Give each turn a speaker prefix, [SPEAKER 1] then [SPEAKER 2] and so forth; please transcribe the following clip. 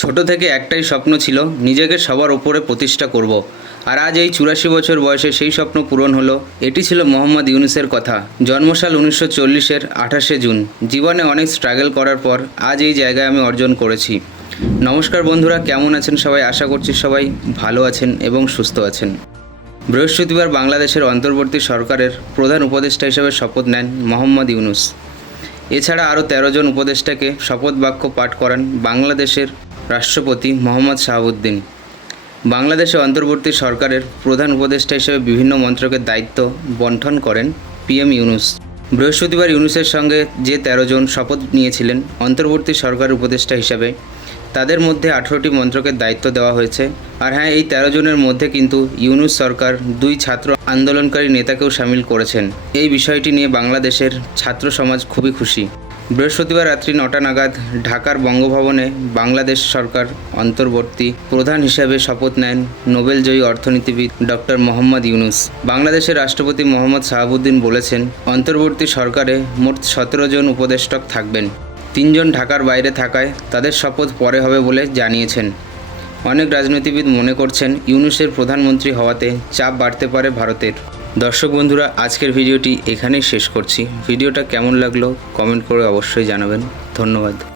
[SPEAKER 1] ছোট থেকে একটাই স্বপ্ন ছিল, নিজেকে সবার ওপরে প্রতিষ্ঠা করব। আর আজ এই চুরাশি বছর বয়সে সেই স্বপ্ন পূরণ হলো। এটি ছিল মোহাম্মদ ইউনুসের কথা। জন্মসাল উনিশশো চল্লিশের আঠাশে জুন। জীবনে অনেক স্ট্রাগল করার পর আজ এই জায়গায় আমি অর্জন করেছি। নমস্কার বন্ধুরা, কেমন আছেন সবাই? আশা করছি সবাই ভালো আছেন এবং সুস্থ আছেন। বৃহস্পতিবার বাংলাদেশের অন্তর্বর্তী সরকারের প্রধান উপদেষ্টা হিসেবে শপথ নেন মোহাম্মদ ইউনুস। এছাড়া আরও তেরো জন উপদেষ্টাকে শপথ বাক্য পাঠ করেন বাংলাদেশের রাষ্ট্রপতি মোহাম্মদ শাহাবুদ্দিন। বাংলাদেশে অন্তর্বর্তী সরকারের প্রধান উপদেষ্টা হিসেবে বিভিন্ন মন্ত্রকের দায়িত্ব বণ্টন করেন পিএম ইউনুস। বৃহস্পতিবার ইউনুসের সঙ্গে যে তেরো জন শপথ নিয়েছিলেন অন্তর্বর্তী সরকার উপদেষ্টা হিসাবে, তাদের মধ্যে আঠেরোটি মন্ত্রকের দায়িত্ব দেওয়া হয়েছে। আর হ্যাঁ এই তেরো জনের মধ্যে কিন্তু ইউনুস সরকার দুই ছাত্র আন্দোলনকারী নেতাকেও সামিল করেছেন। এই বিষয়টি নিয়ে বাংলাদেশের ছাত্র সমাজ খুবই খুশি। বৃহস্পতিবার রাত্রি নটা নাগাদ ঢাকার বঙ্গভবনে বাংলাদেশ সরকার অন্তর্বর্তী প্রধান হিসেবে শপথ নেন নোবেলজয়ী অর্থনীতিবিদ ডক্টর মোহাম্মদ ইউনুস। বাংলাদেশের রাষ্ট্রপতি মোহাম্মদ শাহাবুদ্দিন বলেছেন, অন্তর্বর্তী সরকারে মোট সতেরো জন উপদেষ্টক থাকবেন। তিনজন ঢাকার বাইরে থাকায় তাদের শপথ পরে হবে বলে জানিয়েছেন। অনেক রাজনীতিবিদ মনে করছেন, ইউনুসের প্রধানমন্ত্রী হওয়াতে চাপ বাড়তে পারে ভারতের। দর্শক বন্ধুরা, আজকের ভিডিওটি এখানেই শেষ করছি। ভিডিওটা কেমন লাগল কমেন্ট করে অবশ্যই জানাবেন। ধন্যবাদ।